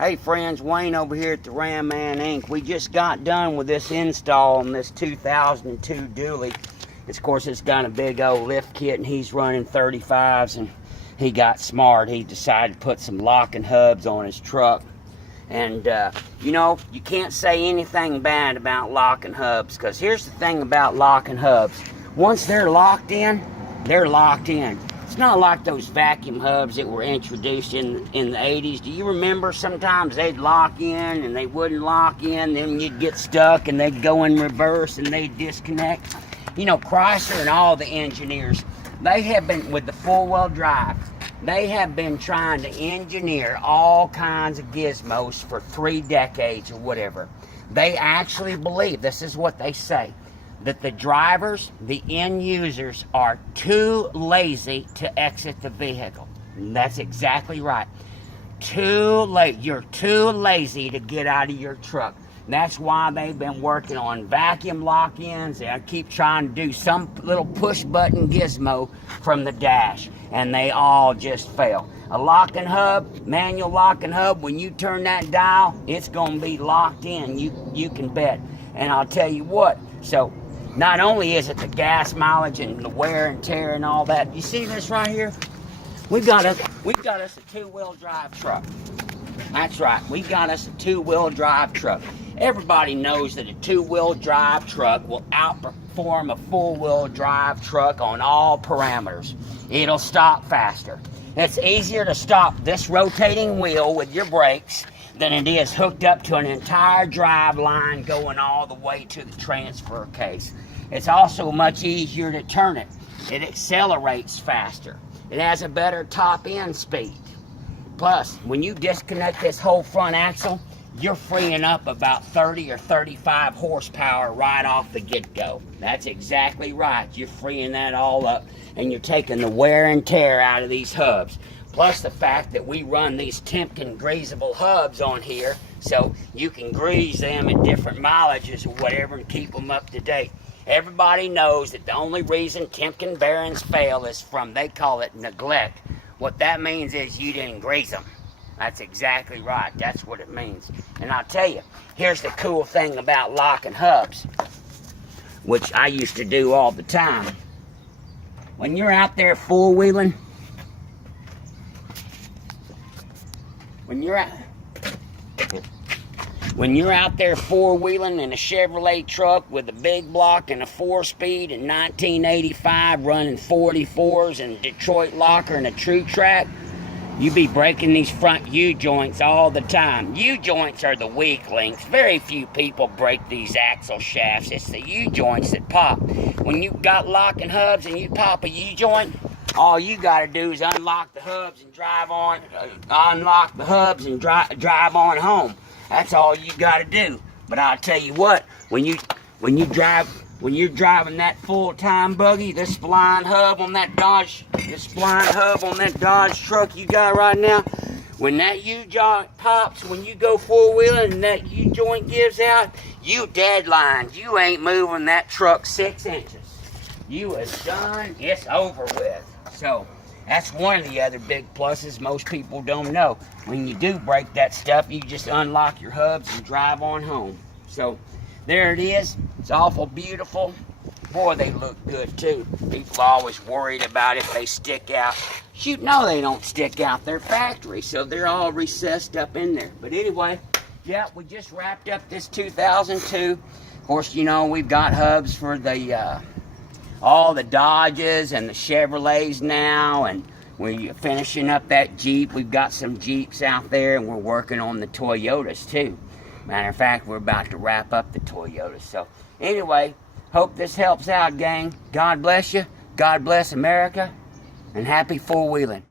Hey friends, Wayne over here at the Ram Man Inc. We just got done with this install on this 2002 dually. Of course, it's got a big old lift kit and he's running 35s, and he got smart. He decided to put some locking hubs on his truck. And you know, you can't say anything bad about locking hubs, because here's the thing about locking hubs. Once they're locked in, they're locked in. It's not like those vacuum hubs that were introduced in the 80s. Do you remember sometimes they'd lock in and they wouldn't lock in, then you'd get stuck and they'd go in reverse and they'd disconnect? You know, Chrysler and all the engineers, they have been, with the four-wheel drive, they have been trying to engineer all kinds of gizmos for 3 decades or whatever. They actually believe, this is what they say, that the drivers, the end users, are too lazy to exit the vehicle. And that's exactly right. Too late. You're too lazy to get out of your truck. That's why they've been working on vacuum lock-ins. They keep trying to do some little push-button gizmo from the dash, and they all just fail. A locking hub, manual locking hub, when you turn that dial, it's going to be locked in. You can bet. And I'll tell you what, so not only is it the gas mileage and the wear and tear and all that, you see this right here? We've got us a two-wheel drive truck. That's right, we got us a two-wheel drive truck. Everybody knows that a two-wheel drive truck will outperform a four-wheel drive truck on all parameters. It'll stop faster. It's easier to stop this rotating wheel with your brakes than it is hooked up to an entire drive line going all the way to the transfer case. It's also much easier to turn it. It accelerates faster. It has a better top end speed. Plus, when you disconnect this whole front axle, you're freeing up about 30 or 35 horsepower right off the get-go. That's exactly right. You're freeing that all up, and you're taking the wear and tear out of these hubs. Plus the fact that we run these Timken greasable hubs on here, so you can grease them at different mileages or whatever and keep them up to date. Everybody knows that the only reason Timken bearings fail is from, they call it neglect. What that means is you didn't grease them. That's exactly right. That's what it means. And I'll tell you, here's the cool thing about locking hubs, which I used to do all the time. When you're out there four-wheeling, when you're out there four-wheeling in a Chevrolet truck with a big block and a 4-speed in 1985 running 44s and a Detroit locker and a true track, you be breaking these front U-joints all the time. U-joints are the weak links. Very few people break these axle shafts. It's the U-joints that pop. When you got locking hubs and you pop a U-joint, all you got to do is unlock the hubs and drive on. Unlock the hubs and drive on home. That's all you got to do. But I'll tell you what, when you're driving that full-time buggy, this spline hub on that Dodge truck you got right now, when that U-joint pops, when you go four-wheeling and that U-joint gives out, you deadlined. You ain't moving that truck 6 inches. You is done. It's over with. So that's one of the other big pluses most people don't know. When you do break that stuff, you just unlock your hubs and drive on home. So there it is. It's awful beautiful. Boy, they look good too. People are always worried about if they stick out. Shoot, no, they don't stick out. They're factory, so they're all recessed up in there. But anyway, yeah, we just wrapped up this 2002. Of course, you know, we've got hubs for the all the Dodges and the Chevrolets now, and we're finishing up that Jeep. We've got some Jeeps out there, and we're working on the Toyotas too. Matter of fact, we're about to wrap up the Toyotas. So anyway, hope this helps out, gang. God bless you. God bless America. And happy four-wheeling.